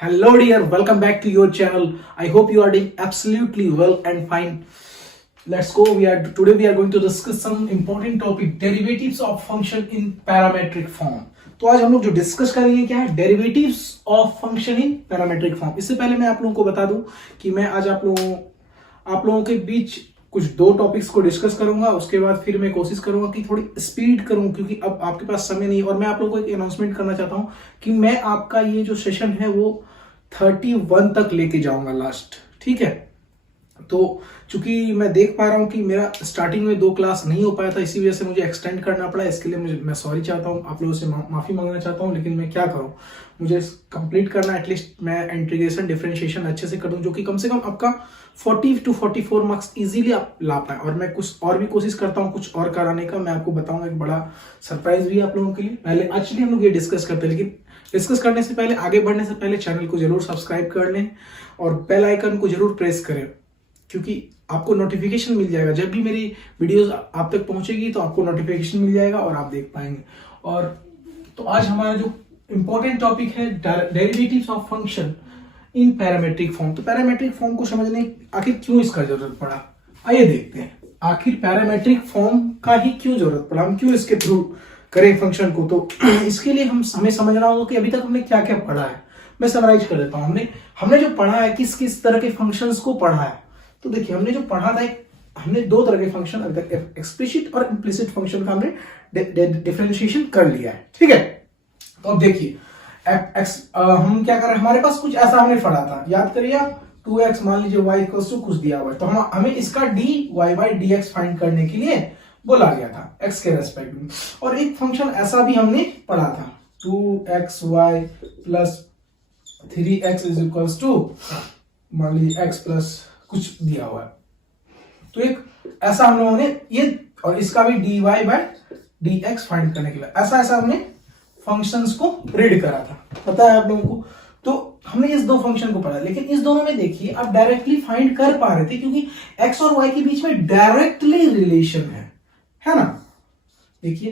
Hello, dear. Welcome back to your channel. I hope you are doing absolutely well and fine. Let's go. Today we are going to discuss some important topic: derivatives of function in parametric form. तो आज हम लोग जो discuss करेंगे क्या है, derivatives of function in parametric form. इससे पहले मैं आप लोगों को बता दूं कि मैं आज आप लोगों के बीच कुछ दो टॉपिक्स को डिस्कस करूंगा। उसके बाद फिर मैं कोशिश करूंगा कि थोड़ी स्पीड करूं, क्योंकि अब आपके पास समय नहीं। और मैं आप लोगों को एक अनाउंसमेंट करना चाहता हूं कि मैं आपका ये जो सेशन है वो 31 तक लेके जाऊंगा लास्ट, ठीक है। तो चूंकि मैं देख पा रहा हूं कि मेरा स्टार्टिंग में 2 क्लास नहीं हो पाया था, इसी वजह से मुझे एक्सटेंड करना पड़ा। इसके लिए मैं सॉरी चाहता हूं, आप लोगों से माफी मांगना चाहता हूं, लेकिन मैं क्या करूं, मुझे कंप्लीट करना। एटलीस्ट मैं इंटीग्रेशन डिफरेंशिएशन अच्छे से कर दूं, जो कि कम से कम आपका 40 to 44 मार्क्स इजीली आप ला पाए। और मैं कुछ और भी कोशिश करता हूँ कुछ और कराने का। मैं आपको बताऊंगा, एक बड़ा सरप्राइज भी है आप लोगों के लिए। पहले एक्चुअली हम लोग ये डिस्कस करते हैं, लेकिन डिस्कस करने से पहले, आगे बढ़ने से पहले चैनल को जरूर सब्सक्राइब कर लें और बेल आइकन को जरूर प्रेस करें, क्योंकि आपको नोटिफिकेशन मिल जाएगा। जब भी मेरी वीडियोस आप तक पहुंचेगी तो आपको नोटिफिकेशन मिल जाएगा और आप देख पाएंगे। और तो आज हमारा जो इंपॉर्टेंट टॉपिक है, derivatives of function in parametric form. तो पैरामेट्रिक फॉर्म को समझने आखिर क्यों इसका जरूरत पड़ा, आइए देखते हैं। आखिर पैरामेट्रिक फॉर्म का ही क्यों जरूरत पड़ा, हम क्यों इसके थ्रू करें फंक्शन को। तो इसके लिए हमें समझना होगा कि अभी तक हमने क्या क्या पढ़ा है। मैं समराइज कर देता हूं। हमने जो पढ़ा है, किस किस तरह के फंक्शंस को पढ़ा है। तो देखिए, हमने जो पढ़ा था, हमने 2 तरह के फंक्शन अभी तक, एक्सप्लिसिट और इम्प्लिसिट फंक्शन का हमने डिफरेंशिएशन कर लिया है, ठीक है। तो अब देखिए, हम क्या कर रहे हैं, हमारे पास कुछ ऐसा हमने पढ़ा था, याद करिए आप। 2x मान लीजिए y इक्वल्स टू कुछ दिया हुआ है, तो हमें इसका dy/dx फाइंड करने के लिए बोला गया था x के रेस्पेक्ट में। और एक फंक्शन ऐसा भी हमने पढ़ा था, 2xy plus 3x is equals to मान लीजिए x प्लस कुछ दिया हुआ है। तो एक ऐसा हम लोगों ने ये, और इसका भी dy/dx फाइंड करने के लिए ऐसा हमने फंक्शंस को रीड करा था, पता है आप लोगों को। तो हमने इस 2 फंक्शन को पढ़ा, लेकिन इस दोनों में देखिए आप डायरेक्टली फाइंड कर पा रहे थे, क्योंकि x और y के बीच में डायरेक्टली रिलेशन है ना। देखिए,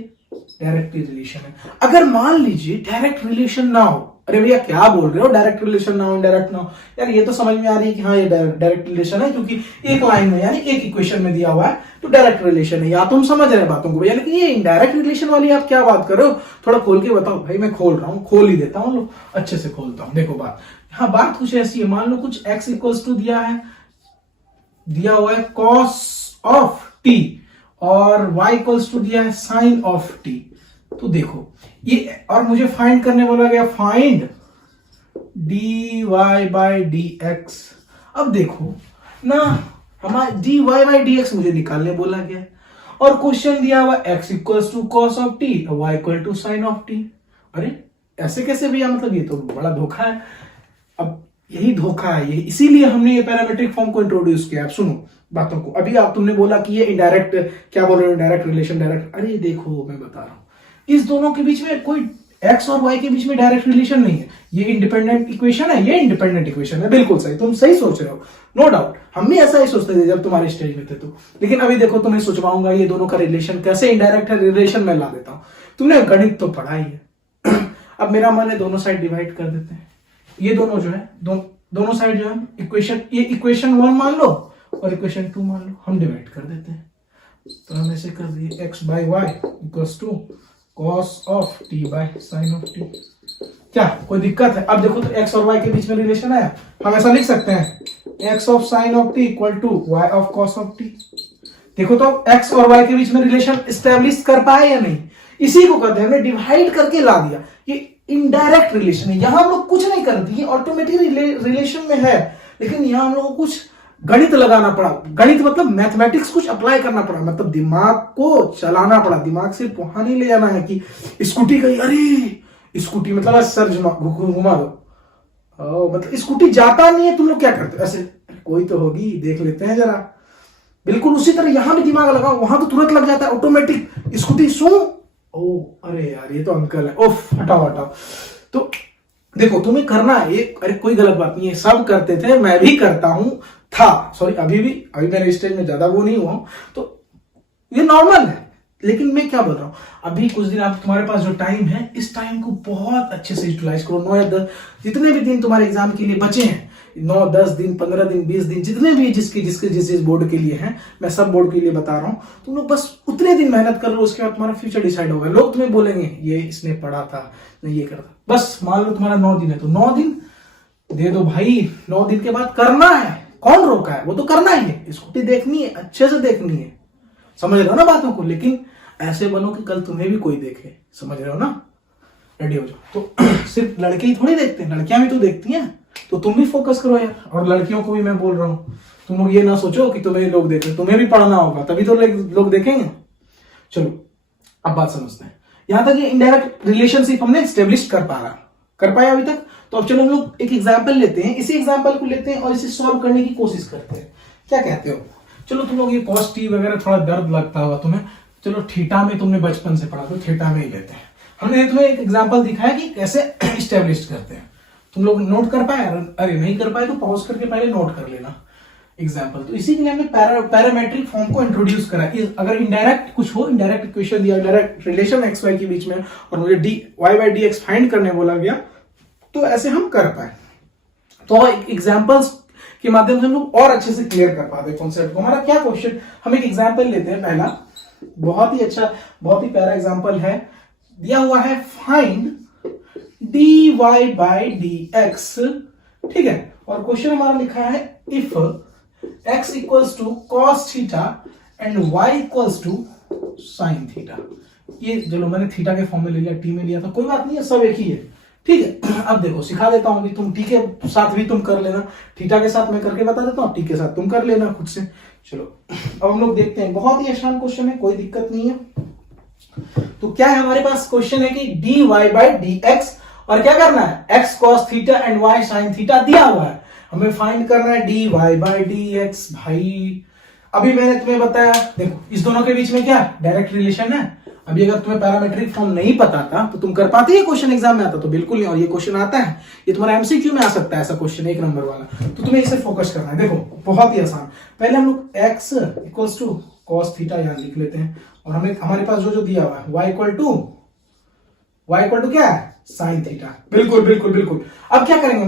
डायरेक्टली रिलेशन है। अगर मान लीजिए डायरेक्ट रिलेशन ना हो, अरे भैया क्या बोल रहे हो, डायरेक्ट रिलेशन ना हो, इनडायरेक्ट ना हो, यार ये तो समझ में आ रही है कि हाँ ये डायरेक्ट रिलेशन है, क्योंकि एक लाइन में यानी एक इक्वेशन में दिया हुआ है, तो डायरेक्ट रिलेशन है। या तुम समझ रहे हैं बातों को भैया, लेकिन ये इनडायरेक्ट रिलेशन वाली आप क्या बात कर रहे हो, थोड़ा खोल के बताओ। भाई मैं खोल रहा हूँ, खोल ही देता हूँ, लो अच्छे से खोलता हूँ। देखो बात, हाँ बात कुछ ऐसी है। मान लो कुछ x इक्वल्स टू दिया हुआ है cos ऑफ t, और y इक्वल्स टू दिया है sin ऑफ t। तो देखो ये, और मुझे फाइंड करने बोला गया, फाइंड dy/dx। अब देखो ना, हमारा dy/dx मुझे निकालने बोला गया है, और क्वेश्चन दिया हुआ x equals to cos of t और y equal to sin of t। अरे ऐसे कैसे भैया, मतलब ये तो बड़ा धोखा है। अब यही धोखा है, इसीलिए हमने ये पैरामेट्रिक फॉर्म को इंट्रोड्यूस किया। आप सुनो बातों को। अभी तुमने बोला कि ये इनडायरेक्ट, क्या बोल रहे हो, डायरेक्ट रिलेशन, डायरेक्ट। अरे देखो मैं बता रहा हूं, इस दोनों के बीच में कोई x और y के बीच में डायरेक्ट रिलेशन नहीं है। ये इंडिपेंडेंट इक्वेशन है, ये इंडिपेंडेंट इक्वेशन है। बिल्कुल सही, तुम सही सोच रहे हो, नो डाउट। हम भी ऐसा ही सोचते थे जब तुम्हारे स्टेज में थे तो। लेकिन अभी देखो, तुम्हें सोचवाऊंगा ये दोनों का रिलेशन कैसे इनडायरेक्ट है, रिलेशन में ला देता हूं। तुमने गणित तो पढ़ा ही है। अब मेरा मन है दोनों साइड डिवाइड कर देते हैं। ये दोनों जो है, दोनों साइड जो है इक्वेशन, ये इक्वेशन 1 मान लो और इक्वेशन 2 मान लो, हम डिवाइड कर देते हैं। तो हम ऐसे कर दिए, x/y equals to cos of t by sin of t। क्या कोई दिक्कत है? अब देखो तो x और y के बीच में रिलेशन आया, हम ऐसा लिख सकते हैं, x of sin of t equal to y of cos of t। देखो तो x और y के बीच में रिलेशन एस्टेब्लिश कर पाए या नहीं, इसी को कहते हैं हमने डिवाइड करके ला दिया। ये इनडायरेक्ट रिलेशन है, यहां हम लोग कुछ नहीं कर दिए, ऑटोमेटिक रिलेशन में है, लेकिन यहां हम लोग को कुछ गणित लगाना पड़ा। गणित मतलब मैथमेटिक्स कुछ अप्लाई करना पड़ा, मतलब दिमाग को चलाना पड़ा। दिमाग से वहां नहीं ले जाना है कि स्कूटी गई, अरे स्कूटी मतलब सर घुमा दो, मतलब स्कूटी जाता नहीं है, तुम लोग क्या करते हो, ऐसे कोई तो होगी, देख लेते हैं जरा। बिल्कुल उसी तरह यहां भी दिमाग लगाओ, वहां तो तुरंत लग जाता है ऑटोमेटिक, स्कूटी सो, ओ अरे यार ये तो अंकल है, उफ हटाओ। तो देखो तुम्हें करना है, अरे कोई गलत बात नहीं है, सब करते थे, मैं भी करता हूं था, सॉरी अभी मेरे स्टेज में ज्यादा वो नहीं हुआ हूं, तो ये नॉर्मल है। लेकिन मैं क्या बोल रहा हूँ, अभी कुछ दिन आप तुम्हारे पास जो टाइम है, इस टाइम को बहुत अच्छे से यूटिलाइज करो। 9 या 10 जितने भी दिन तुम्हारे एग्जाम के लिए बचे हैं, 9, 10 दिन, 15 दिन, 20 दिन, जितने भी जिसके जिसके जिस बोर्ड के लिए हैं, मैं सब बोर्ड के लिए बता रहा हूँ, तुम लोग बस उतने दिन मेहनत कर लो, उसके बाद तुम्हारा फ्यूचर डिसाइड होगा। लोग तुम्हें बोलेंगे ये इसने पढ़ा था, नहीं ये करता। बस मान लो तुम्हारा 9 दिन है तो 9 दिन दे दो भाई। 9 दिन के बाद करना है, कौन रोका है, वो तो करना ही है। स्कूटी देखनी है, अच्छे से देखनी है, समझ रहे हो ना बातों को। लेकिन ऐसे बनो कि कल तुम्हें भी कोई देखे, समझ रहे हो ना। रेडी हो जाओ। तो सिर्फ लड़के ही थोड़ी देखते हैं, लड़कियां भी तो देखती हैं, तो तुम भी फोकस करो यार। और लड़कियों को भी मैं बोल रहा हूँ, तुम लोग ये ना सोचो कि तुम्हें लोग देख रहे, तुम्हें भी पढ़ना होगा, तभी तो लोग देखेंगे। चलो अब बात समझते हैं। यहां तक ये इनडायरेक्ट रिलेशनशिप हमने स्टेब्लिश कर पाया अभी तक। तो अब चलो हम लोग एक एग्जाम्पल लेते हैं, इसी एग्जाम्पल को लेते हैं और इसे सॉल्व करने की कोशिश करते हैं। क्या कहते हो? चलो तुम लोग ये cos t वगैरह थोड़ा दर्द लगता होगा तुम्हें, चलो थीटा में तुमने बचपन से पढ़ा, तो थीटा में ही लेते हैं। हमने तुम्हें एक एग्जाम्पल दिखाया कि कैसे स्टेब्लिश करते हैं। तुम लोग नोट कर पाए? अरे नहीं कर पाए तो पॉज करके पहले नोट कर लेना एग्जाम्पल। तो इसी के लिए हमने पैरामेट्रिक फॉर्म को इंट्रोड्यूस करा। अगर इनडायरेक्ट कुछ हो, इनडायरेक्ट इक्वेशन दिया, डायरेक्ट रिलेशन एक्स वाई के बीच में, और मुझे d Y by D x find करने बोला गया, तो ऐसे हम कर पाए। तो एग्जाम्पल्स के माध्यम से हम लोग और अच्छे से क्लियर कर पाते हैं कॉन्सेप्ट को। हमारा क्या क्वेश्चन, हम एक एग्जाम्पल लेते हैं पहला, बहुत ही अच्छा, बहुत ही प्यारा एग्जाम्पल है। दिया हुआ है find d Y by D x, ठीक है। और क्वेश्चन हमारा लिखा है if x equals to cos theta and y equals to sine theta. ये चलो मैंने थीटा के फॉर्म में ले लिया, टी में लिया था, कोई बात नहीं है, सब एक ही है, ठीक है। अब देखो सिखा देता हूं कि तुम टी के साथ भी तुम कर लेना, थीटा के साथ मैं करके बता देता हूं, टी के साथ तुम कर लेना खुद से। चलो अब हम लोग देखते हैं, बहुत ही आसान क्वेश्चन है, कोई दिक्कत नहीं है। तो क्या है हमारे पास, क्वेश्चन है कि d Y by D x, और क्या करना है, x cos theta and y sine theta दिया हुआ है, हमें फाइंड करना है d Y by D x. भाई अभी मैंने तुम्हें बताया, देखो इस दोनों के बीच में क्या डायरेक्ट रिलेशन है। अभी अगर तुम्हें पैरामेट्रिक फॉर्म नहीं पता था तो तुम कर पाते, ये क्वेश्चन एग्जाम में आता तो बिल्कुल नहीं। और ये क्वेश्चन आता है, ये तुम्हारा एमसीक्यू में आ सकता है ऐसा क्वेश्चन, 1 नंबर वाला, तो तुम्हें इसे फोकस करना है। देखो बहुत ही आसान, पहले हम लोग x equals to cos theta यहां लिख लेते हैं, और हमें हमारे पास जो दिया हुआ है y इक्वल टू क्या है, साइन थीटा। बिल्कुल बिल्कुल बिल्कुल। अब क्या करेंगे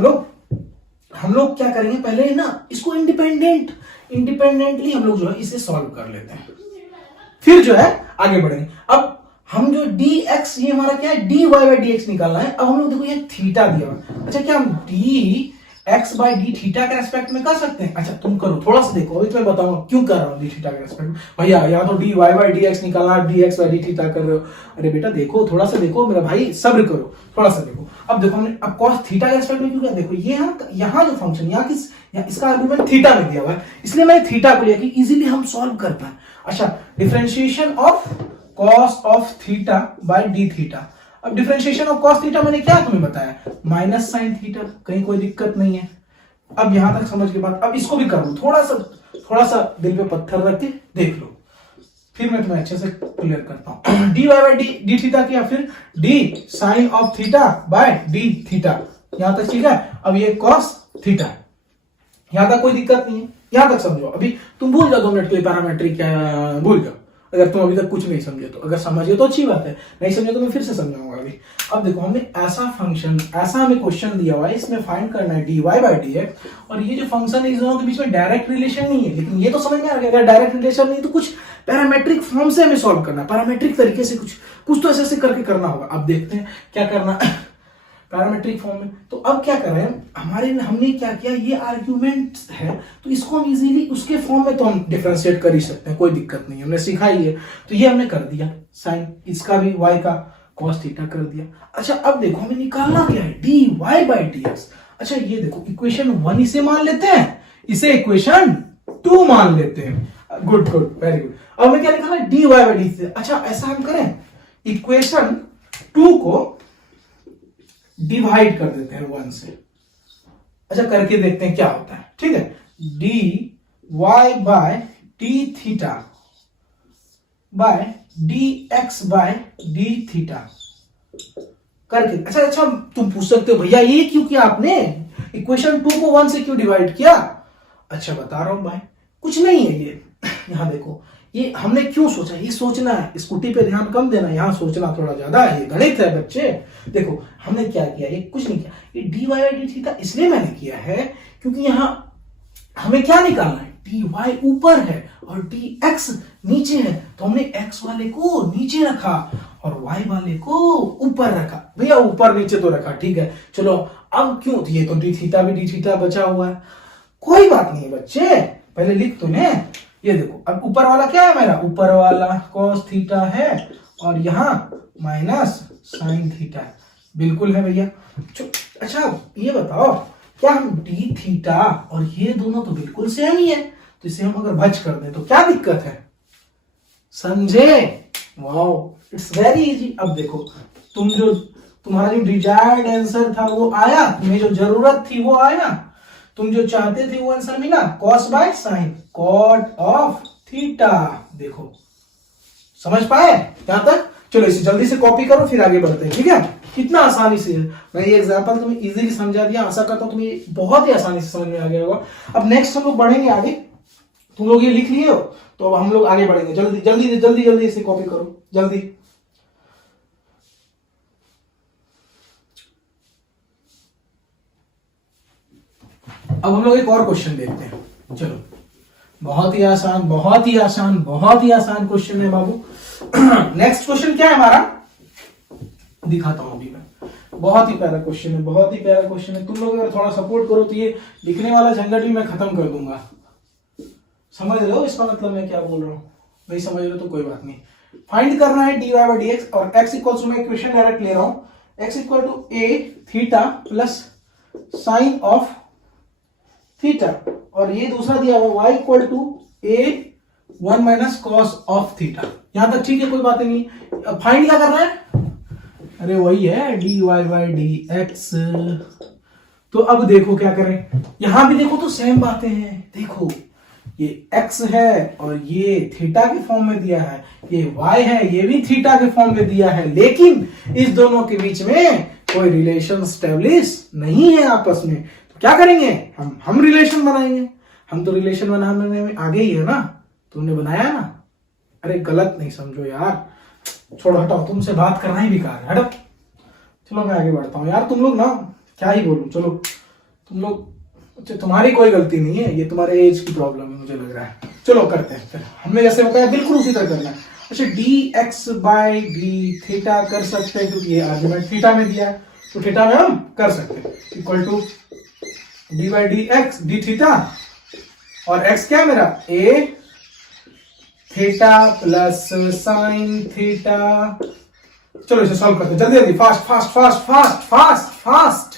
हम लोग क्या करेंगे, पहले ना इसको इंडिपेंडेंटली हम लोग जो है इसे सॉल्व कर लेते हैं, फिर जो है आगे बढ़ेंगे। अब हम जो dx, ये हमारा क्या है, dy बाई dx निकालना है। अब हम लोग देखो ये थीटा दिया हुआ, अच्छा क्या हम dx बाई डी थीटा के रेस्पेक्ट में कर सकते हैं? अच्छा तुम करो, थोड़ा सा देखो, अभी तुम्हें बताऊंगा क्यों कर रहा हूँ डी थीटा के रेस्पेक्ट में। भैया यहाँ तो dy बाई dx निकालना, dx बाई डी थीटा कर रहे हो। अरे बेटा देखो, थोड़ा सा देखो मेरा भाई, सब्र करो, थोड़ा सा देखो। अब देखो हमने अब cos थीटा के रेस्पेक्ट में क्यों किया, देखो ये यहाँ जो फंक्शन इसका आर्गुमेंट थीटा में दिया हुआ है, इसलिए मैंने थीटा को लिया कि इजीली हम सॉल्व कर पाए। अच्छा differentiation of cos of theta by d theta. अब डिफरेंशिएशन ऑफ cos थीटा मैंने क्या तुम्हें बताया, माइनस साइन थीटा, कहीं कोई दिक्कत नहीं है। अब यहां तक समझ के बाद अब इसको भी कर लो, थोड़ा सा दिल पे पत्थर रख के देख लो, फिर मैं तुम्हें अच्छे से क्लियर करता हूं। D Y by d theta किया, फिर d sine of theta by d theta, यहां तक ठीक है। अब ये cos थीटा, यहां तक कोई दिक्कत नहीं है, यहां तक समझो। अभी तुम भूल जाओ 2 मिनट के लिए पैरामेट्रिक क्या, भूल जाओ अगर तुम अभी तक कुछ नहीं समझे तो। अगर समझे तो अच्छी बात है, नहीं समझे तो मैं फिर से समझाऊंगा अभी। अब देखो हमने ऐसा फंक्शन, ऐसा हमें क्वेश्चन दिया हुआ है, इसमें फाइंड करना है d Y by D x, और ये जो फंक्शन है इस दोनों के बीच में डायरेक्ट रिलेशन नहीं है, लेकिन ये तो समझ में आ गया, अगर डायरेक्ट रिलेशन नहीं तो कुछ पैरामेट्रिक फॉर्म से हमें सॉल्व करना है, पैरामेट्रिक तरीके से कुछ तो ऐसे करके करना होगा। अब देखते हैं क्या करना पैरामेट्रिक फॉर्म में। तो अब क्या कर रहे हैं, हमने क्या किया, ये आर्ग्यूमेंट है तो इसको हम इजीली उसके फॉर्म में तो हम डिफरेंशिएट कर ही सकते हैं, कोई दिक्कत नहीं, हमने सीखा ही है। तो ये हमने कर दिया, साइन इसका भी y का cos थीटा कर दिया। अच्छा अब देखो हमें निकालना क्या है, dy बाई dx। अच्छा ये देखो इक्वेशन 1 इसे मान लेते हैं, इसे इक्वेशन 2 मान लेते हैं। Good very good. अब हमें क्या लिखा है, dy बाई dx। अच्छा ऐसा हम करें, इक्वेशन 2 को डिवाइड कर देते हैं 1 से। अच्छा करके देखते हैं क्या होता है, ठीक है। D y by d theta by d x by d theta करके। अच्छा तुम पूछ सकते हो भैया ये क्यों किया आपने, इक्वेशन 2 को 1 से क्यों डिवाइड किया? अच्छा बता रहा हूं भाई, कुछ नहीं है ये। यहां देखो ये हमने क्यों सोचा, ये सोचना है, स्कूटी पे ध्यान कम देना, यहाँ सोचना थोड़ा ज्यादा है, ये गणित है बच्चे। देखो हमने क्या किया, ये कुछ नहीं किया, ये dy बाई डी थीटा इसलिए मैंने किया है क्योंकि यहाँ हमें क्या निकालना है, dy ऊपर है और dx नीचे है, तो हमने x वाले को नीचे रखा और y वाले को ऊपर रखा। भैया ऊपर नीचे तो रखा, ठीक है, चलो अब क्यों, ये तो d थीटा भी d थीटा बचा हुआ है, कोई बात नहीं बच्चे, पहले लिख तो ने। ये देखो अब ऊपर वाला क्या है मेरा, ऊपर वाला cos थीटा है और यहाँ माइनस साइन थीटा है, बिल्कुल है भैया। अच्छा ये बताओ, क्या हम डी थीटा और ये दोनों तो बिल्कुल सेम ही है, तो इसे हम अगर भज कर दें तो क्या दिक्कत है, समझे? Wow, it's very easy. अब देखो तुम्हारा जो डिजायर्ड आंसर था वो आया, तुम्हें जो जरूरत थी वो आया, तुम जो चाहते थे वो आंसर मिला, cos by sine, cot of theta. देखो समझ पाए यहां तक? चलो इसे जल्दी से कॉपी करो फिर आगे बढ़ते हैं, ठीक है? कितना आसानी से मैं ये एग्जांपल तुम्हें इजीली समझा दिया, आशा करता हूं तुम्हें बहुत ही आसानी से समझ में आ गया होगा। अब नेक्स्ट हम लोग बढ़ेंगे आगे, तुम लोग ये लिख लिए हो तो अब हम लोग आगे बढ़ेंगे, जल्दी जल्दी जल्दी जल्दी इसे कॉपी करो जल्दी। अब हम लोग एक और क्वेश्चन देखते हैं, चलो बहुत ही आसान बहुत ही आसान बहुत ही आसान क्वेश्चन है बाबू। नेक्स्ट क्वेश्चन क्या है हमारा, दिखाता हूं अभी मैं, बहुत ही प्यारा क्वेश्चन है, बहुत ही प्यारा क्वेश्चन है। तुम लोग अगर थोड़ा सपोर्ट करो तो ये लिखने वाला झंझट भी मैं खत्म कर दूंगा, समझ रहे हो इसका मतलब मैं क्या बोल रहा हूँ? नहीं समझ रहे हो तो कोई बात नहीं। फाइंड करना है dy बाई dx और x इक्वल टू, मैं इक्वेशन डायरेक्ट ले रहा हूं, x equal to a theta plus sine of theta, और ये दूसरा दिया हुआ y equal to a 1 minus cos of theta. यहां तक ठीक है, कोई बात नहीं। अब फाइंड क्या करना है, अरे वही है dy बाई dx। तो अब देखो क्या करें, यहां भी देखो तो सेम बातें हैं, देखो ये x है और ये थीटा के फॉर्म में दिया है, ये y है ये भी थीटा के फॉर्म में दिया है, लेकिन इस दोनों के बीच में कोई रिलेशन स्टेब्लिश नहीं है आपस में। तो क्या करेंगे, हम रिलेशन बनाएंगे, हम तो रिलेशन बनाने में आगे ही है ना, तुमने बनाया ना। अरे गलत नहीं समझो यार, छोड़ो हटाओ, तुमसे बात करना ही बेकार है, हटो। चलो मैं आगे बढ़ता हूँ यार, तुम लोग ना क्या ही बोलूं, चलो तुम लोग, तुम्हारी कोई गलती नहीं है, ये तुम्हारे एज की प्रॉब्लम है मुझे लग रहा है। चलो करते हैं, हमने जैसे बताया बिल्कुल उसी तरह करना है। अच्छा dx बाई डी थीटा कर सकते हैं क्योंकि ये आर्गुमेंट थीटा में दिया है, तो थीटा में हम कर सकते हैं, equal to d by D x d theta, और x क्या है मेरा a theta plus sine theta. चलो इसे सॉल्व करते हैं जल्दी जल्दी, fast fast fast fast fast fast.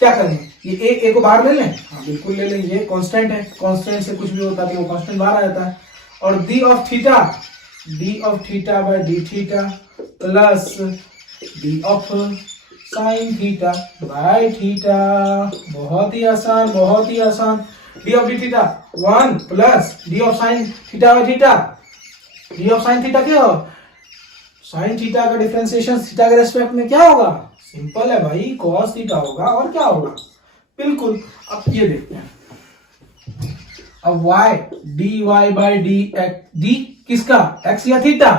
क्या करेंगे, ये a को बाहर ले लें, हाँ बिल्कुल ले लें, ये कांस्टेंट है, कांस्टेंट से कुछ भी होता है वो कांस्टेंट बाहर आ जाता है, और d of theta by d theta plus d of sign theta by theta. बहुत ही आसान बहुत ही आसान। d of D theta 1 plus d of sign theta by theta, d of sine theta क्या होगा, साइन थीटा का डिफरेंशिएशन थीटा के respect में क्या होगा, सिंपल है भाई, कॉस थीटा होगा, और क्या होगा, बिल्कुल। अब ये देखते हैं, अब y dy बाई डी किसका, x या थीटा,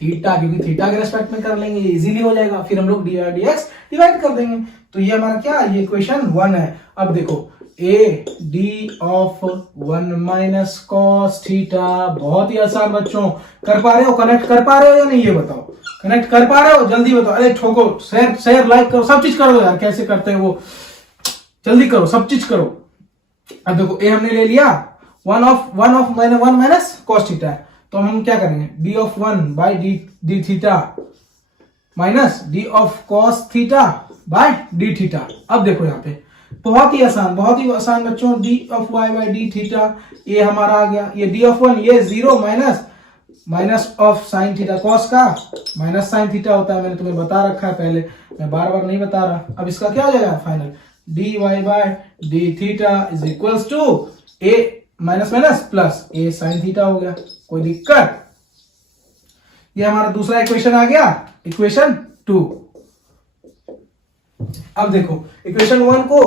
थीटा, क्योंकि थीटा के रेस्पेक्ट में कर लेंगे इजीली हो जाएगा, फिर हम लोग dy dx डिवाइड कर देंगे, तो ये हमारा क्या, ये इक्वेशन 1 है। अब देखो a d of 1 minus cos theta, बहुत ही आसान बच्चों, कर पा रहे हो, कनेक्ट कर पा रहे हो या नहीं, ये बताओ, कनेक्ट कर पा रहे हो, जल्दी बताओ। अरे ठोको, शेयर लाइक करो, सब चीज कर दो यार, कैसे करते हैं वो, जल्दी करो, सब चीज करो। अब देखो a हमने ले लिया, 1 माइनस कॉस थीटा, तो हम क्या करेंगे, d of 1 by d theta minus d of cos theta by d theta. अब देखो यहाँ पे बहुत ही आसान बच्चों, d of y by d theta, ये हमारा आ गया, ये d ऑफ 1 ये 0 minus of sine theta, cos का माइनस साइन थीटा होता है, मैंने तुम्हें बता रखा है पहले, मैं बार बार नहीं बता रहा। अब इसका क्या हो जाएगा final, dy by d theta is equals to a minus minus plus a sine theta हो गया, कोई दिक्कत। ये हमारा दूसरा इक्वेशन आ गया, इक्वेशन 2। अब देखो इक्वेशन 1 को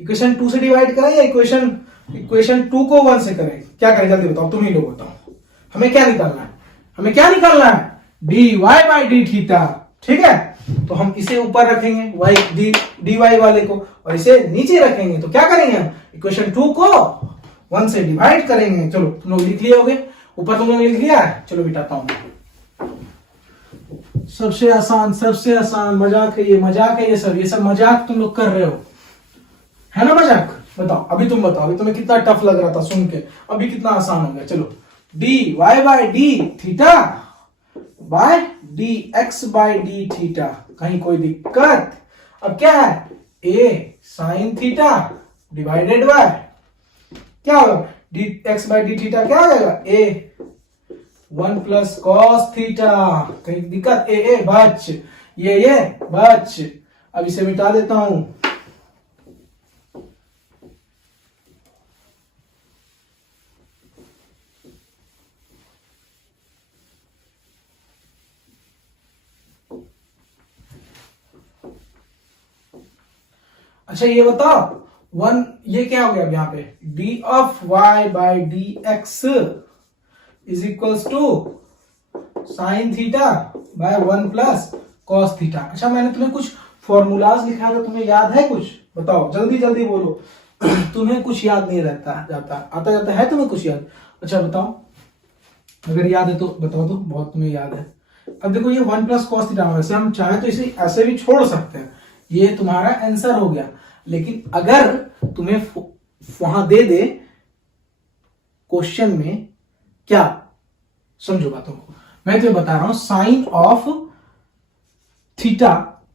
इक्वेशन 2 से डिवाइड करें या इक्वेशन 2 को 1 से करें, क्या करें जल्दी बताओ, तुम ही लोग बताओ, हमें क्या निकालना है, हमें क्या निकालना है, dy बाई डी थीटा, ठीक है। तो हम इसे ऊपर रखेंगे y dy वाले को, और इसे नीचे रखेंगे। तो क्या करेंगे हम, इक्वेशन 2 को 1 से डिवाइड करेंगे। चलो तुम लोग लिख लिए होगे, ऊपर तुम लोग लिख लिया है, चलो बिठाता हूं। सबसे आसान मजाक है ये, मजाक है ये सब, मजाक तुम लोग कर रहे हो, है ना मजाक। बताओ अभी, तुम बताओ अभी तुम्हें कितना टफ लग रहा था सुन के, अभी कितना आसान हो गया। चलो dy by d theta by d x by d theta, कहीं कोई दिक्कत। अब क्या है, a sine theta divided bye क्या होगा, D x by d theta क्या हो जाएगा, a 1 प्लस कॉस थीटा, कहीं दिक्कत, ए बच, ये बच। अब इसे मिटा देता हूं। अच्छा ये बताओ, 1 ये क्या हो गया यहाँ पे, d of y by D x is equals to sine theta by 1 plus cos theta. अच्छा मैंने तुम्हें कुछ फॉर्मूलाज लिखा था, तुम्हें याद है कुछ, बताओ जल्दी जल्दी बोलो। तुम्हें कुछ याद नहीं रहता जाता, आता जाता है तुम्हें कुछ याद, अच्छा बताओ, अगर याद है तो बताओ, तो बहुत तुम्हें याद है। अब देखो ये 1 प्लस कॉस थीटा, वैसे हम चाहे तो इसे ऐसे भी छोड़ सकते हैं, ये तुम्हारा आंसर हो गया। लेकिन अगर तुम्हें वहां दे दे क्वेश्चन में, क्या समझो बातों को, मैं तुम्हें बता रहा हूं, साइन ऑफ थीटा,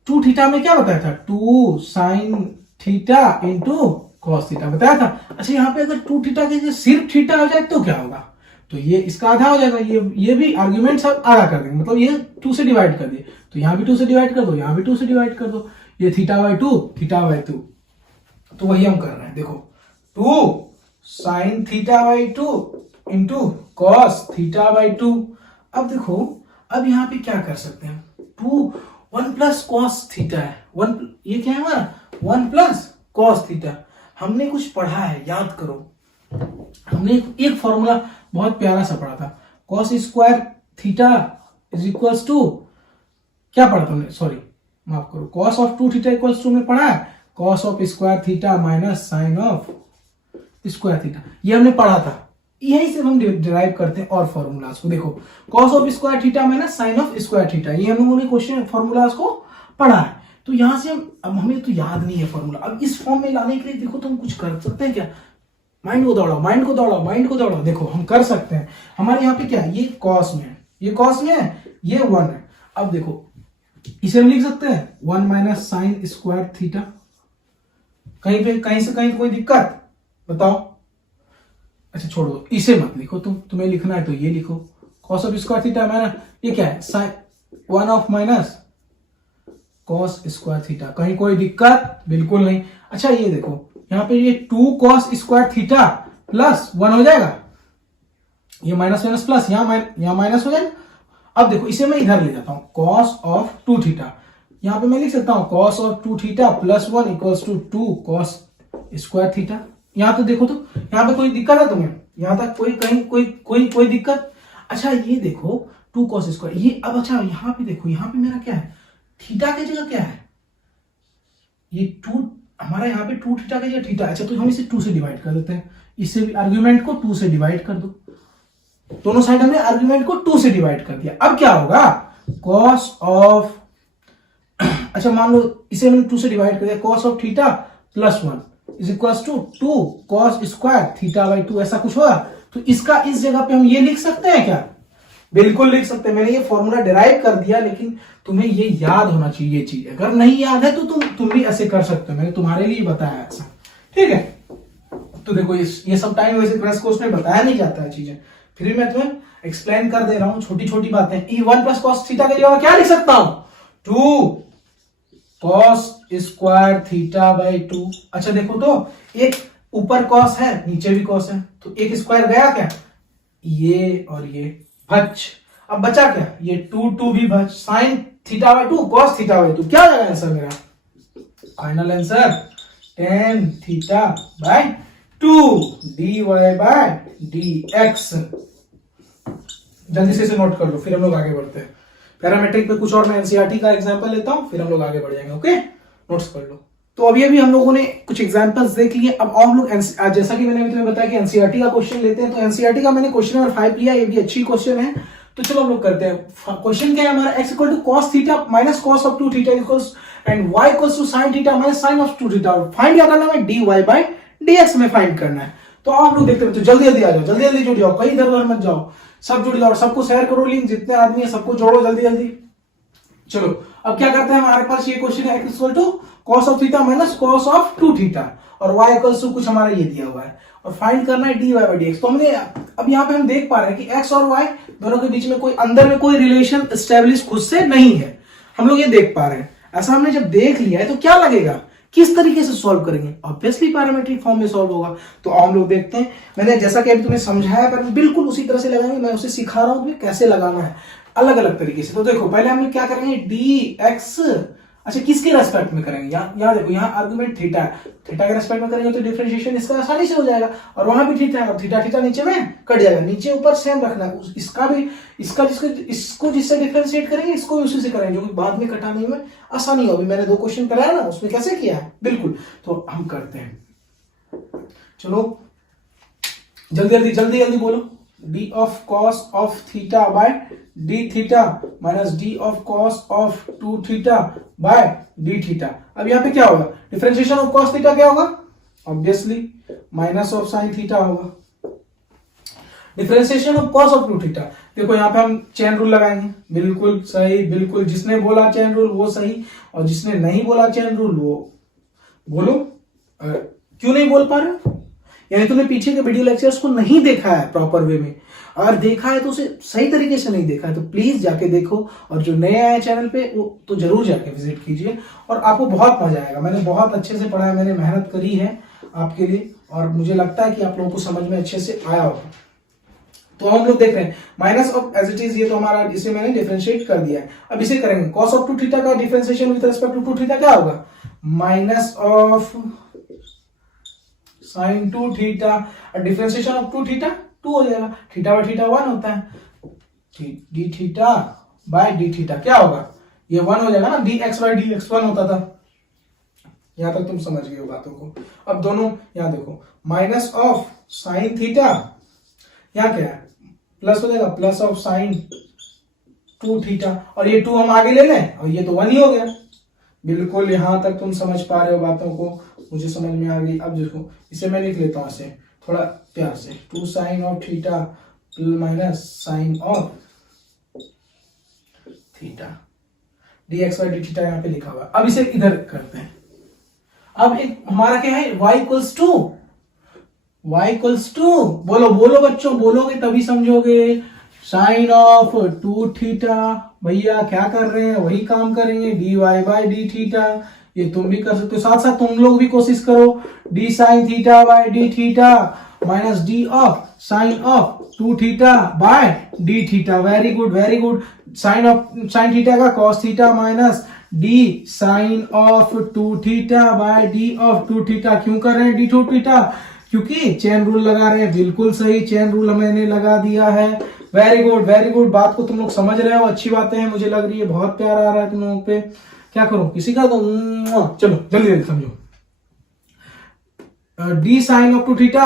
2 थीटा में क्या बताया था, 2 sine theta into cos theta बताया था। अच्छा यहाँ पे अगर 2 थीटा के सिर्फ थीटा हो जाए तो क्या होगा, तो ये इसका आधा हो जाएगा, ये भी आर्ग्यूमेंट सब आधा कर देंगे, मतलब ये 2 से डिवाइड कर दिए, तो यहां भी 2 से डिवाइड कर दो, यहां भी 2 से डिवाइड कर दो, ये थीटा बाई 2 थीटा बाई 2, तो वही हम कर रहे हैं। देखो 2 sine theta by 2 into cos theta by 2। अब देखो, अब यहाँ पे क्या कर सकते हैं, 1 प्लस कॉस थीटा है, 1 ये क्या है हमारा, 1 प्लस कॉस थीटा। हमने कुछ पढ़ा है, याद करो, हमने एक फॉर्मूला बहुत प्यारा सा पढ़ा था, cos square theta is equals to, क्या पढ़ा था हमने, सॉरी माफ करो, cos of 2 theta equals to में पढ़ा है cos of square theta minus sine of square theta, ये हमने पढ़ा था, यही से हम डिराइव करते हैं और फॉर्मूलाज को। देखो cos of square theta minus sine of square theta, ये हम लोगों ने क्वेश्चन फॉर्मूलाज को पढ़ा है। तो यहां से अब हमें तो याद नहीं है फॉर्मूला, अब इस फॉर्म में लाने के लिए देखो तो हम कुछ कर सकते हैं क्या, माइंड को दौड़ाओ, माइंड को दौड़ाओ, माइंड को दौड़ाओ। देखो हम कर सकते हैं, हमारे यहाँ पे क्या है, ये कॉस में है, ये कॉस में है, ये 1 है। अब देखो इसे हम लिख सकते हैं 1 माइनस साइन स्क्वायर थीटा, कहीं पे कहीं से कहीं कोई दिक्कत बताओ, अच्छा छोड़ दो, इसे मत लिखो, तुम्हें लिखना है तो ये लिखो, cos of square theta minus ये क्या है, sine 1 of minus cos square theta, कहीं कोई दिक्कत बिल्कुल नहीं। अच्छा ये देखो यहाँ पे ये 2 कॉस स्क्वायर थीटा प्लस 1 हो जाएगा, ये माइनस माइनस प्लस, यहाँ माइनस हो जाएगा। अब देखो इसे मैं इधर ले जाता हूं, कॉस ऑफ 2 थीटा, यहां पे मैं लिख सकता हूं cos of 2 theta plus 1 equals to 2 cos square theta. यहां तो देखो, तो यहां पे कोई दिक्कत है तुम्हें, यहां तक कोई कहीं कोई दिक्कत। अच्छा ये देखो 2 कॉस स्क्वायर, ये अब अच्छा यहां पे देखो, यहां पे मेरा क्या है, थीटा की जगह क्या है, ये 2 हमारा यहाँ पे 2 थीटा की जगह थीटा। अच्छा तो हम इसे 2 से डिवाइड कर देते हैं, इससे भी आर्ग्यूमेंट को 2 से डिवाइड कर दो, दोनों साइड हमने आर्ग्यूमेंट को 2 से डिवाइड कर दिया। अब क्या होगा, कॉस ऑफ, अच्छा मान लो इसे मैंने 2 से डिवाइड कर दिया, cos of theta plus 1 is equals to 2 cos square theta by 2, ऐसा कुछ होगा। तो इसका इस जगह पे हम ये लिख सकते हैं क्या, बिल्कुल लिख सकते हैं। मैंने ये फॉर्मूला डिराइव कर दिया, लेकिन तुम्हें ये याद होना चाहिए ये चीज, अगर नहीं याद है तो तुम भी ऐसे कर सकते हो, मैंने तुम्हारे लिए बताया ऐसा, ठीक है। तो देखो ये सब टाइम वैसे क्रैश कोर्स में बताया नहीं जाता है चीजें, फिर भी मैं तुम्हें एक्सप्लेन कर दे रहा हूं छोटी छोटी बातें। ई 1 प्लस कॉस थीटा की जगह क्या लिख सकता हूं, 2 कॉस स्क्वायर थीटा बाई 2। अच्छा देखो तो एक ऊपर कॉस है नीचे भी कॉस है, तो एक स्क्वायर गया क्या, ये और ये भच, अब बचा क्या, ये 2 भी भच, sine theta by 2 cos theta by 2, क्या हो जाएगा आंसर मेरा, final answer tan theta by 2 dy by dx। जल्दी से इसे नोट कर लो, फिर हम लोग आगे बढ़ते हैं। पैरामेट्रिक पे कुछ और मैं एनसीईआरटी का एग्जांपल लेता हूँ, फिर हम लोग आगे बढ़ जाएंगे। ओके, नोट्स कर लो। तो अभी हम लोगों ने कुछ एग्जांपल्स देख लिए। अब और हम लोग जैसा कि मैंने तुम्हें बताया कि एनसीईआरटी का क्वेश्चन लेते हैं, तो एनसीईआरटी का मैंने क्वेश्चन नंबर 5 लिया, ये भी अच्छी क्वेश्चन है। तो चलो हम लोग करते हैं। क्वेश्चन क्या है हमारा, x equal to cos theta minus cos of 2 theta equals and y equals to sine theta minus sine of 2 theta. Find क्या करना है, dy बाय dx में फाइंड करना है। तो आप लोग देखते हैं, तो जल्दी जल्दी आ जाओ, जल्दी जल्दी जुड़ जाओ, कहीं इधर उधर मत जाओ, सब जुड़ जाओ, सबको शेयर करो लिंक, जितने आदमी है सबको जोड़ो जल्दी जल्दी। चलो अब क्या करते हैं, हमारे पास ये क्वेश्चन है x equal to cos of theta minus cos of 2 theta और y इक्वल्स टू कुछ हमारा ये दिया हुआ है और फाइंड करना है dy बाय dx। तो हमने अब यहाँ पे हम देख पा रहे हैं कि x और y दोनों के बीच में कोई अंदर में कोई रिलेशन एस्टेब्लिश खुद से नहीं है, हम लोग ये देख पा रहे हैं। ऐसा हमने जब देख लिया है तो क्या लगेगा, किस तरीके से सॉल्व करेंगे, ऑब्वियसली पैरामेट्रिक फॉर्म में सॉल्व होगा। तो हम लोग देखते हैं, मैंने जैसा कि अभी तुम्हें समझाया पर बिल्कुल उसी तरह से लगाएंगे, मैं उसे सिखा रहा हूं कैसे लगाना है अलग अलग तरीके से। तो देखो पहले हम क्या करेंगे, dx, अच्छा किसके रेस्पेक्ट में करेंगे, यहाँ देखो, यहाँ आर्गुमेंट थीटा है, थीटा के रेस्पेक्ट में करेंगे तो डिफरेंशिएशन इसका आसानी से हो जाएगा, और वहां भी थीटा है, थीटा थीटा नीचे में कट जाएगा, नीचे ऊपर सेम रखना है, इसका भी इसको जिससे डिफरेंशिएट करेंगे इसको भी उसी से करेंगे, जो कि बाद में कटाने में आसानी होगी। मैंने 2 क्वेश्चन कराया ना, उसमें कैसे किया है बिल्कुल, तो हम करते हैं। चलो जल्दी जल्दी जल्दी जल्दी बोलो, d of cos of theta by d theta minus d of cos of 2 theta by d theta. अब यहाँ पे क्या होगा, डिफरेंशिएशन ऑफ cos थीटा क्या होगा, obviously minus of sin theta होगा। Differentiation of cos of 2 theta, देखो यहाँ पे हम चेन रूल लगाएंगे, बिल्कुल सही, बिल्कुल जिसने बोला चेन रूल वो सही, और जिसने नहीं बोला चेन रूल वो बोलो। क्यों नहीं बोल पा रहे हो, यानी तुमने पीछे के वीडियो लेक्चर्स को नहीं देखा है प्रॉपर वे में, अगर देखा है तो उसे सही तरीके से नहीं देखा है तो प्लीज जाके देखो, और जो नए आए चैनल पे वो तो जरूर जाके विजिट कीजिए, और आपको बहुत मजा आएगा। मैंने बहुत अच्छे से पढ़ा है, मैंने मेहनत करी है आपके लिए, और मुझे लगता है कि आप लोगों को समझ में अच्छे से आया होगा। तो हम लोग देख रहे हैं minus of as it is, ये तो हमारा, इसे मैंने डिफरेंशिएट कर दिया है। अब इसे करेंगे, cos ऑफ 2 थीटा का differentiation with respect to 2 theta क्या होगा, minus of sin 2 theta, differentiation of 2 theta 2 हो जाएगा, थीटा बाय थीटा 1 होता है, d theta by d theta क्या होगा, ये 1 हो जाएगा ना, dx बाय dx 1 होता था। यहां तक तुम समझ गए हो बातों को। अब दोनों यहां देखो, माइनस ऑफ sin थीटा, यहां क्या है, प्लस हो जाएगा, प्लस ऑफ sin 2 थीटा, और ये 2 हम आगे ले लें और ये तो 1 ही हो गया। बिल्कुल यहां तक तुम समझ पा रहे हो बातों को, मुझे समझ में आ गई। अब देखो इसे मैं लिख लेता हूं ऐसे थोड़ा प्यार से, 2 sin of theta minus sine of theta, dx by d theta यहाँ पे लिखा हुआ है। अब इसे इधर करते हैं। अब एक हमारा क्या है, y इक्वल्स टू, बोलो बोलो बच्चों, बोलोगे तभी समझोगे, साइन ऑफ 2 थीटा, भैया क्या कर रहे हैं, वही काम करेंगे, dy बाय डी थीटा, ये तुम भी कर सकते हो, साथ साथ तुम लोग भी कोशिश करो, d sine theta by d theta minus d of sine of 2 theta by d theta. Very good very good. Sine theta का cos theta minus d sine of 2 theta by d of 2 theta. क्यों कर रहे हैं d 2 theta, क्योंकि chain rule लगा रहे हैं, बिल्कुल सही, चेन रूल मैंने लगा दिया है। वेरी गुड वेरी गुड, बात को तुम लोग समझ रहे हो, अच्छी बातें हैं, मुझे लग रही है, बहुत प्यार आ रहा है तुम लोगों पे। क्या करूं, किसी का तो चलो जल्दी जल्दी समझो, d sine of 2 theta,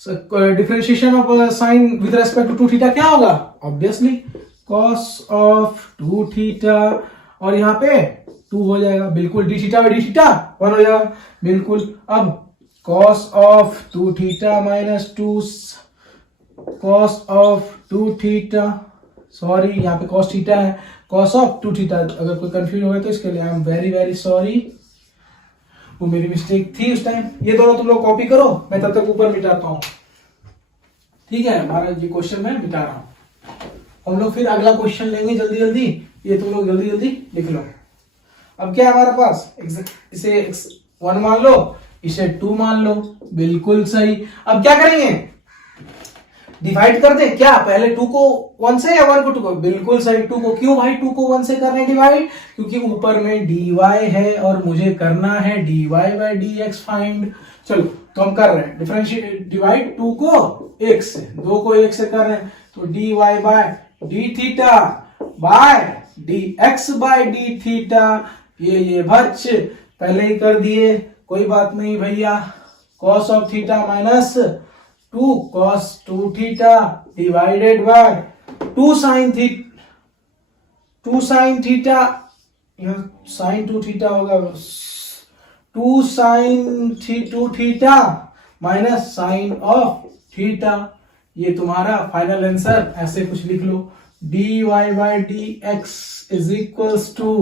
differentiation of sine with respect to 2 theta क्या होगा, ऑब्वियसली cos ऑफ 2 थीटा, और यहाँ पे 2 हो जाएगा, बिल्कुल d theta by d theta 1 हो जाएगा, बिल्कुल। अब cos of 2 theta minus 2 cos of 2 theta, sorry यहाँ पे cos थीटा है, cos ऑफ 2 थीटा, अगर कोई कंफ्यूज हो गया तो इसके लिए I am very very sorry, वो मेरी मिस्टेक थी उस टाइम। ये दोनों तुम लोग कॉपी करो, मैं तब तक ऊपर मिटाता हूँ, ठीक है, हमारा ये क्वेश्चन मैं मिटा रहा हूँ। हम लोग फिर अगला क्वेश्चन लेंगे जल्दी जल्दी, ये तुम लोग जल्दी जल्दी लिख लो। अब क्या है हमारे पास, इसे 1 मान लो, इसे 2 मान लो, बिल्कुल सही। अब क्या करेंगे, डिवाइड कर दे क्या, पहले 2 को 1 से या 1 को 2 को, बिल्कुल सही 2 को। क्यों भाई 2 को 1 से कर रहे हैं डिवाइड, क्योंकि ऊपर में dy है और मुझे करना है dy बाय dx फाइंड। चलो तो हम कर रहे हैं डिफरेंशिएट, डिवाइड 2 को 1 से, 2 को 1 से कर रहे हैं, तो d y by d theta by d x by d theta, ये बच पहले ही कर दिए, कोई बात नहीं भैया। Cos of theta minus 2 cos 2 theta divided by 2 sine theta, यहाँ साइन 2 थीटा होगा, 2 sine 2 theta minus sine of theta. ये तुम्हारा फाइनल आंसर, ऐसे कुछ लिख लो, D Y by D x is equals to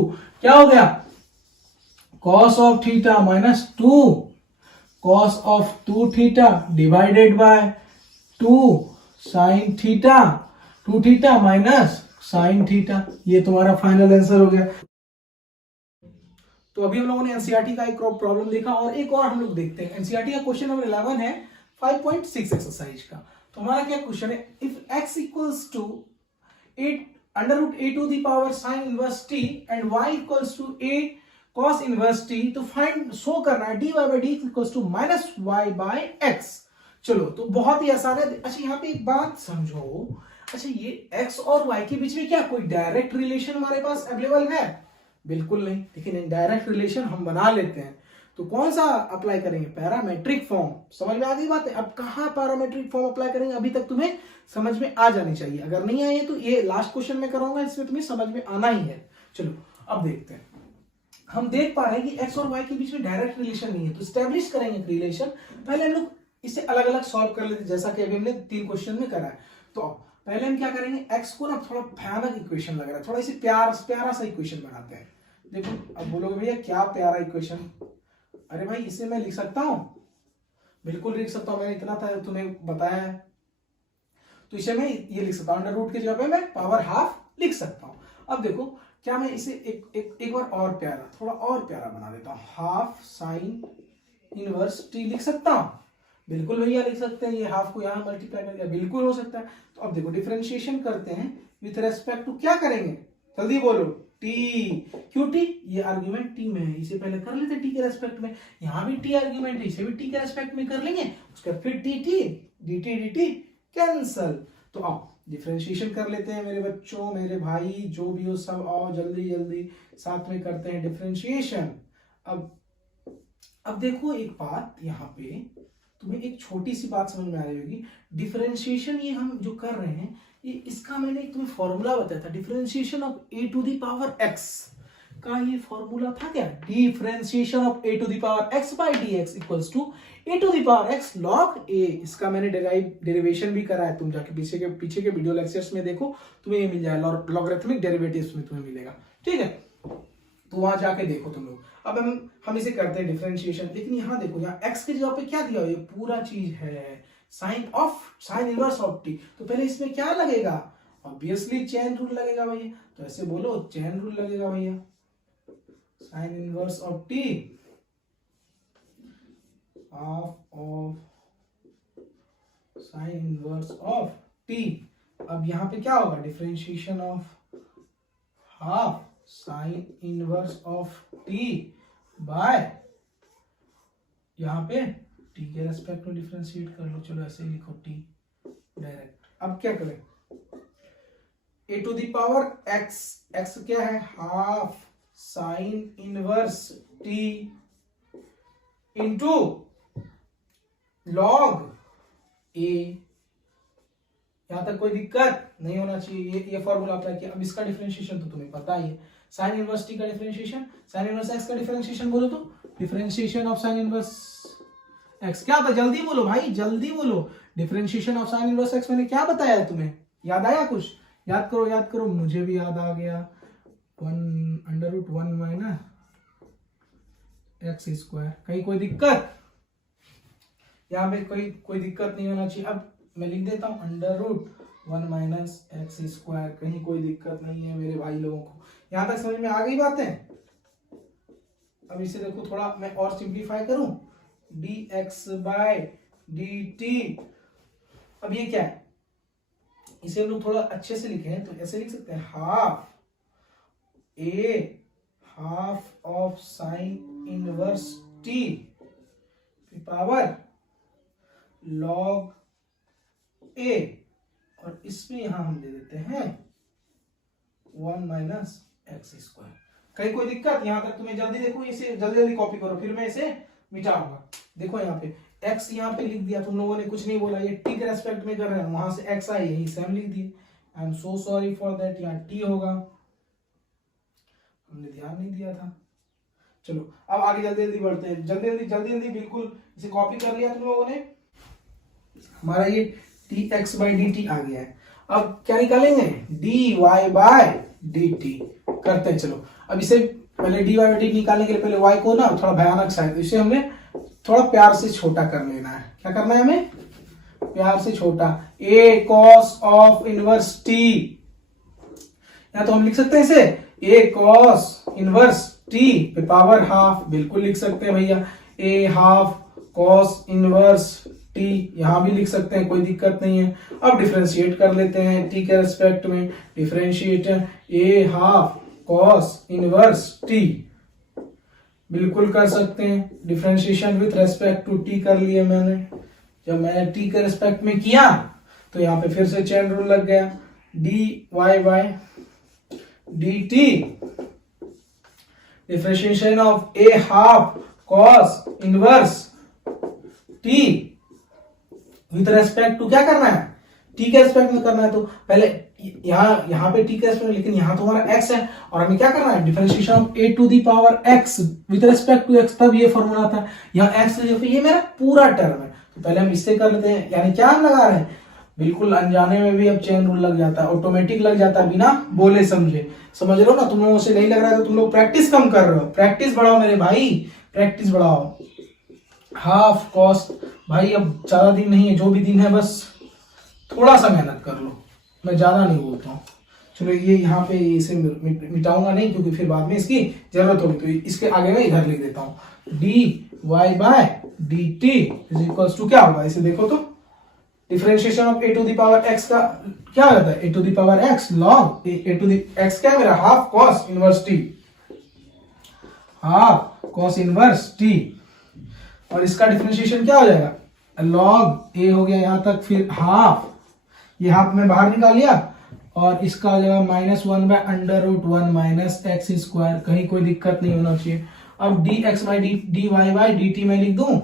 क्या हो गया, cos of theta minus 2 cos of 2 theta divided by 2 sine theta 2 theta minus sine theta. ये तुम्हारा फाइनल आंसर हो गया। तो अभी हम लोगों ने एनसीईआरटी का एक प्रॉब्लम देखा और एक और हम लोग देखते हैं। एनसीईआरटी का क्वेश्चन नंबर 11 है 5.6 एक्सरसाइज का। तो हमारा क्या क्वेश्चन है, if x equals to 8 under root a to the power sine inverse t and y equals to a cos inverse t, तो फाइंड शो करना है dy by d equals to minus y by x। चलो तो बहुत ही आसान है। अच्छा यहाँ पे एक बात समझो, अच्छा ये x और y के बीच में क्या कोई डायरेक्ट रिलेशन हमारे पास अवेलेबल है? बिल्कुल नहीं, लेकिन इनडायरेक्ट रिलेशन हम बना लेते हैं। तो कौन सा अप्लाई करेंगे, पैरामेट्रिक फॉर्म। समझ में आ गई बात है। अब कहाँ पैरामेट्रिक फॉर्म अप्लाई करेंगे, अभी तक तुम्हें समझ में आ जानी चाहिए। अगर नहीं आई है तो ये लास्ट क्वेश्चन में कराऊंगा, इसमें तुम्हें समझ में आना ही है। चलो अब देखते हैं। हम देख पा रहे हैं कि एक्स और वाई के बीच में डायरेक्ट रिलेशन नहीं है, तो स्टैब्लिश करेंगे रिलेशन। पहले हम लोग इसे अलग अलग सॉल्व कर लेते, जैसा कि अभी हमने 3 क्वेश्चन में करा है। तो पहले हम क्या करेंगे, एक्स को ना थोड़ा भयानक इक्वेशन लग रहा है, थोड़ा इसे प्यारा सा इक्वेशन बनाते हैं। देखो अब बोलोगे भैया क्या प्यारा इक्वेशन, अरे भाई इसे मैं लिख सकता हूं, बिल्कुल लिख सकता हूं, मैंने इतना था तुम्हें बताया है। तो इसे मैं ये लिख सकता हूं, अंडर रूट की जगह पे मैं पावर हाफ लिख सकता हूं। अब देखो क्या मैं इसे एक बार और प्यारा, थोड़ा और प्यारा बना देता हूं, हाफ साइन इनवर्स टी लिख सकता हूं। बिल्कुल भैया लिख सकते हैं, ये हाफ को यहां मल्टीप्लाई कर दिया, बिल्कुल हो सकता है। तो अब देखो डिफरेंशिएशन करते हैं विथ रेस्पेक्ट टू, क्या करेंगे जल्दी बोलो, टी। क्यों टी, ये आर्ग्यूमेंट टी में है, इसे पहले कर लेते टी के रेस्पेक्ट में। यहां भी टी आर्ग्यूमेंट है, इसे भी टी के रेस्पेक्ट में कर लेंगे, उसके बाद फिर T T D T cancel. तो आओ डिफरेंशिएशन कर लेते हैं मेरे बच्चों, मेरे भाई, जो भी हो सब आओ जल्दी जल्दी साथ में करते हैं डिफरेंशिएशन। अब देखो एक बात, यहाँ पे तुम्हें एक छोटी सी बात समझ में आ रही होगी। डिफरेंशिएशन ये हम जो कर रहे हैं, ये इसका मैंने तुम्हें फॉर्मूला बताया था, differentiation of a to the power x का ये फॉर्मूला था क्या, differentiation of a to the power x by dx equals to a to the power x log a। इसका मैंने डेरिवेशन भी करा है, तुम जाके पीछे के वीडियो लेक्चर्स में देखो, तुम्हें ये मिल जाएगा, लॉगरिथमिक डेरिवेटिव्स में तुम्हें मिलेगा, ठीक है। तो वहां जाके देखो तुम लोग। अब हम इसे करते हैं डिफरेंशिएशन, लेकिन यहाँ देखो, यहाँ x की जगह पे क्या दिया हुआ है, ये पूरा चीज है साइन इनवर्स ऑफ t। तो पहले इसमें क्या लगेगा, ऑब्वियसली चेन रूल लगेगा भैया। तो ऐसे बोलो चेन रूल लगेगा भैया, sine inverse of t half of sine inverse of t। अब यहाँ पे क्या होगा, differentiation of half sine inverse of t by, यहाँ पे t के रेस्पेक्ट में डिफरेंशिएट कर लो। चलो ऐसे ही लिखो t डायरेक्ट। अब क्या करें, a to the power x क्या है, half sine inverse t into log a। यहां तक कोई दिक्कत नहीं होना चाहिए, ये फॉर्मूला अप्लाई किया। अब इसका डिफरेंशिएशन तो तुम्हें पता ही है, साइन इनवर्स टी का डिफरेंशिएशन, साइन इनवर्स एक्स का डिफरेंशिएशन बोलो तो differentiation of sine inverse x क्या था, जल्दी बोलो भाई जल्दी बोलो। Differentiation of sine inverse x मैंने क्या बताया है, तुम्हें याद आया कुछ, याद करो, मुझे भी याद आ गया, 1 under root 1 minus x square. कहीं कोई दिक्कत, यहाँ पे कोई दिक्कत नहीं होना चाहिए। अब मैं लिख देता हूं under root 1 minus x square, कहीं कोई दिक्कत नहीं है मेरे भाई लोगों को। यहां तक समझ में आ गई बातें। अब इसे देखो थोड़ा मैं और सिंप्लीफाई करूं, dx बाय dt। अब ये क्या है, इसे हम लोग थोड़ा अच्छे से लिखें तो ऐसे लिख सकते हैं, half of sine inverse t power log a, और इसमें यहां हम दे देते हैं 1 माइनस एक्स स्क्वायर। कहीं कोई दिक्कत? यहां तक तुम्हें जल्दी देखो, इसे जल्दी जल्दी कॉपी करो, फिर मैं इसे मिटाऊंगा। देखो यहाँ पे x यहाँ पे लिख दिया, तुम लोगों ने कुछ नहीं बोला, ये t के रेस्पेक्ट में कर रहे हैं, वहां से x आई, यही सेम लिख दिए। I am so sorry for that, यहाँ t होगा, हमने ध्यान नहीं दिया था। चलो अब आगे जल्दी जल्दी बढ़ते हैं, जल्दी जल्दी जल्दी जल्दी, बिल्कुल इसे कॉपी कर लिया तुम लोगों ने। हमारा ये dx बाई dt आ गया है। अब क्या निकालेंगे? dy बाय dt करते हैं। चलो अब इसे पहले dy बाई dt निकालने के लिए पहले y को ना थोड़ा भयानक सा है, तो इसे हमने थोड़ा प्यार से छोटा कर लेना है। क्या करना है हमें? प्यार से छोटा। a cos of inverse t, या तो हम लिख सकते हैं इसे a cos इनवर्स t पे पावर हाफ, बिल्कुल लिख सकते हैं भैया। a half cos inverse t यहां भी लिख सकते हैं, कोई दिक्कत नहीं है। अब डिफरेंशिएट कर लेते हैं t के रेस्पेक्ट में, differentiate a half cos inverse t, बिल्कुल कर सकते हैं। Differentiation with respect to t कर लिए मैंने। जब मैंने t के रेस्पेक्ट में किया तो यहाँ पे फिर से चेन रूल लग गया, dy by dt differentiation of a half cos inverse t with respect to, क्या करना है? t के रेस्पेक्ट में करना है। तो पहले यहाँ पे t के रेस्पेक्ट में, लेकिन यहाँ तो हमारा x है और हमें क्या करना है? Differentiation of a to the power x with respect to x, तब ये फॉर्मूला था। यहाँ x ये मेरा पूरा टर्म है, तो पहले हम इससे कर लेते हैं। यानी क्या हम लगा रहे हैं? बिल्कुल अनजाने में भी अब चेन रूल लग जाता है, ऑटोमेटिक लग जाता है, बिना बोले समझे। समझ रहे हो ना? तुम लोगों से नहीं लग रहा है तो तुम लोग प्रैक्टिस कम कर रहे हो। प्रैक्टिस बढ़ाओ मेरे भाई, प्रैक्टिस बढ़ाओ। हाफ कॉस, भाई अब ज्यादा दिन नहीं है, जो भी दिन है बस थोड़ा सा मेहनत कर लो, मैं ज्यादा नहीं बोलता हूँ। चलो ये यहाँ पे इसे मिटाऊंगा नहीं, क्योंकि फिर बाद में इसकी जरूरत होगी, तो इसके आगे मैं इधर लिख देता हूँ। dy by dt is equals to क्या होगा? इसे देखो तो, differentiation of a to the power x का क्या होता है? a to the power x log a to the x क्या है मेरा? Half cos inverse t, half cos inverse t, और इसका डिफरेंशिएशन क्या हो जाएगा? log a हो गया यहाँ तक, फिर हाफ, ये हाफ में बाहर निकाल लिया, और इसका हो जाएगा -1 by under root 1 minus x square. कहीं कोई दिक्कत नहीं होना चाहिए। अब dx by dy by dt में लिख दूं,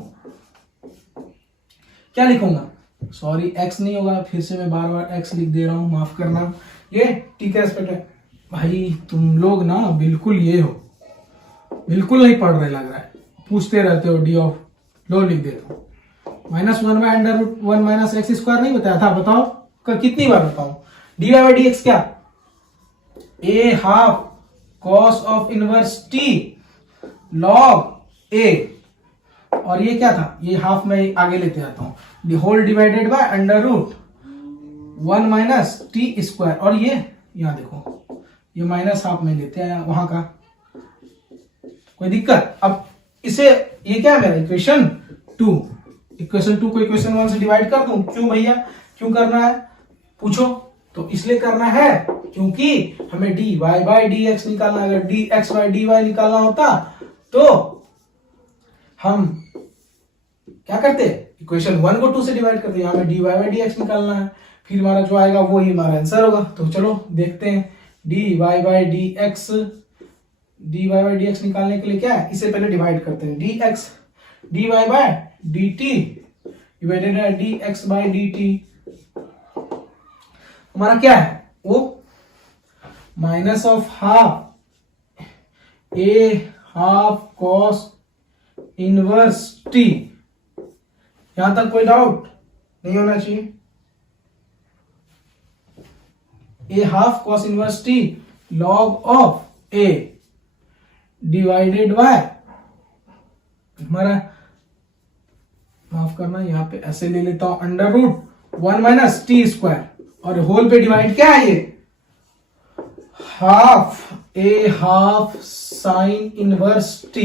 क्या लिखूंगा? सॉरी x नहीं होगा, फिर से मैं बार बार x लिख दे रहा हूं, माफ करना। ये t के रेस्पेक्ट है। भाई तुम लोग ना बिल्कुल ये हो, बिल्कुल नहीं पढ़ रहे लग रहा है, पूछते रहते हो। डी ऑफ लो लिख देता हूँ, -1 by under root 1 minus x square नहीं बताया था? बताओ कितनी बार बताऊं? dy बाई dx क्या? a half cos of inverse t log a, और ये क्या था? ये हाफ में आगे लेते आता हूं, whole divided by under root 1 minus t square, और ये यहां देखो ये माइनस हाफ में लेते हैं वहां का, कोई दिक्कत? अब इसे, ये क्या है मेरा? इक्वेशन 2। इक्वेशन 2 को इक्वेशन 1 से डिवाइड कर दूं? क्यों भैया, क्यों करना है पूछो? तो इसलिए करना है क्योंकि हमें dy बाई dx निकालना। अगर dx बाई dy निकालना होता तो हम क्या करते? इक्वेशन 1 को 2 से डिवाइड करते। यहाँ में dy बाई dx निकालना है, फिर हमारा जो आएगा वो ही हमारा आंसर होगा। तो चलो देखते हैं, dy बाई dx निकालने के लिए क्या है? इसे पहले डिवाइड करते हैं। dy बाई dt डिवाइडेड है dx बाई dt, हमारा क्या है वो? Minus of half a half cos inverse t। यहां तक कोई डाउट नहीं होना चाहिए। a half cos inverse t log of a divided by, हमारा माफ करना, यहां पे ऐसे ले लेता हूं, under root 1 minus t square, और होल पे डिवाइड क्या है? ये half a half sine inverse t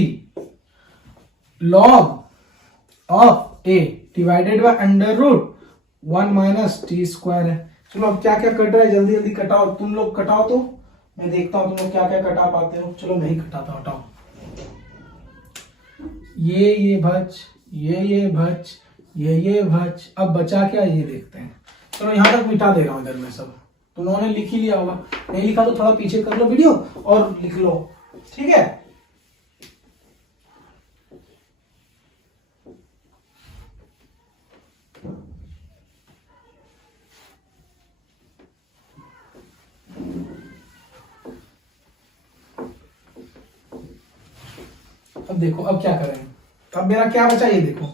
log of a divided by under root 1 minus t square है। चलो अब क्या क्या कट रहा है, जल्दी जल्दी कटाओ। तुम लोग कटाओ तो मैं देखता हूं तुम लोग क्या क्या कटा पाते हो। चलो मैं ही कटाता हूं, हटाओ। ये भच, ये भच, ये भच। अब बचा क्या ये देखते हैं। चलो यहाँ तक मिटा दे रहा हूँ इधर में सब, तुम लोगों ने लिख ही लिया होगा, नहीं लिखा तो थोड़ा पीछे कर लो वीडियो और लिख लो, ठीक है। अब देखो अब क्या करें, अब मेरा क्या बचा ये देखो,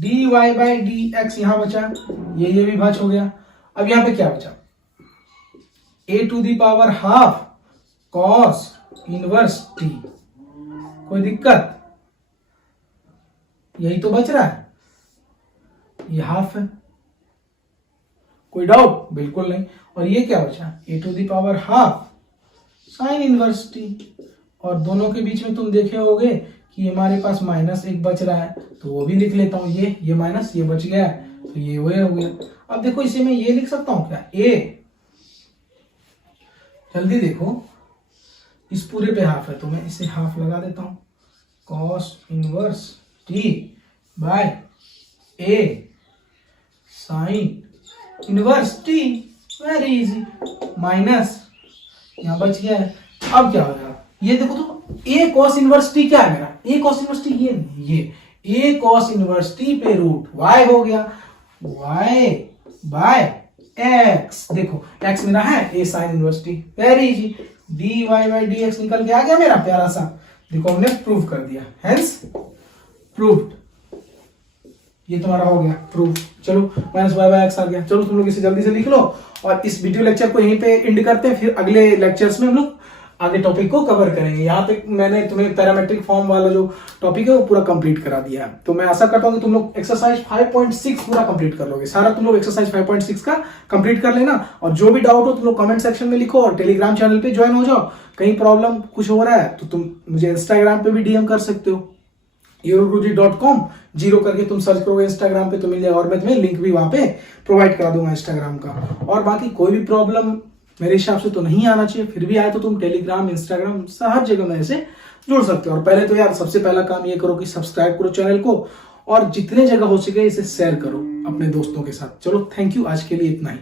dy बाई डी एक्स यहां बचा, ये भी भाज हो गया। अब यहां पे क्या बचा, a to the power half cos inverse t, कोई दिक्कत, यही तो बच रहा है, ये हाफ है, कोई डाउट, बिल्कुल नहीं। और ये क्या बचा, a to the power half sine inverse t, और दोनों के बीच में तुम देखे होगे कि हमारे पास -1 बच रहा है, तो वो भी लिख लेता हूं, ये माइनस ये बच गया है, तो ये वो हो गया। अब देखो इसे मैं ये लिख सकता हूं क्या, a, जल्दी देखो इस पूरे पे हाफ है तो मैं इसे हाफ लगा देता हूं, cos inverse t by a sine inverse t, very easy, minus यहां बच गया है। अब क्या हो जाएगा, ये देखो तो a cos इनवर्स t क्या है मेरा, a cos इनवर्स t ये a cos इनवर्स t पे रूट y हो गया, y बाय x, देखो x मेरा है a sin inverse t, very easy, dy by dx निकल के आ गया मेरा प्यारा सा, देखो हमने प्रूव कर दिया, हेंस प्रूव्ड, ये तुम्हारा हो गया प्रूफ। चलो माइनस वाई बाई एक्स आ गया। चलो तुम लोग इसे जल्दी से लिख लो और इस वीडियो लेक्चर को यहीं पे एंड करते हैं, फिर अगले लेक्चर्स में हम लोग आगे टॉपिक को कवर करेंगे। यहाँ पे मैंने तुम्हें पैरामेट्रिक फॉर्म वाला जो टॉपिक है वो पूरा कंप्लीट करा दिया है, तो मैं आशा करता हूँ कि तुम लोग एक्सरसाइज 5.6 पूरा कंप्लीट कर लोगे, सारा तुम लोग एक्सरसाइज 5.6 का कंप्लीट कर लेना। और जो भी डाउट हो तुम लोग कमेंट सेक्शन में लिखो और टेलीग्राम चैनल पे ज्वाइन हो जाओ। कहीं प्रॉब्लम कुछ हो रहा है तो तुम मुझे इंस्टाग्राम पे भी डीएम कर सकते हो, yourguruji.com 0 करके तुम सर्च करोगे इंस्टाग्राम पे तो मिल जाएगा, और मैं तुम्हें लिंक भी वहां पे प्रोवाइड करा दूंगा इंस्टाग्राम का। और बाकी कोई भी प्रॉब्लम मेरे हिसाब से तो नहीं आना चाहिए, फिर भी आए तो तुम टेलीग्राम इंस्टाग्राम हर जगह मेरे से जुड़ सकते हो। और पहले तो यार सबसे पहला काम ये करो कि सब्सक्राइब करो चैनल को, और जितने जगह हो सके इसे शेयर करो अपने दोस्तों के साथ। चलो थैंक यू, आज के लिए इतना ही।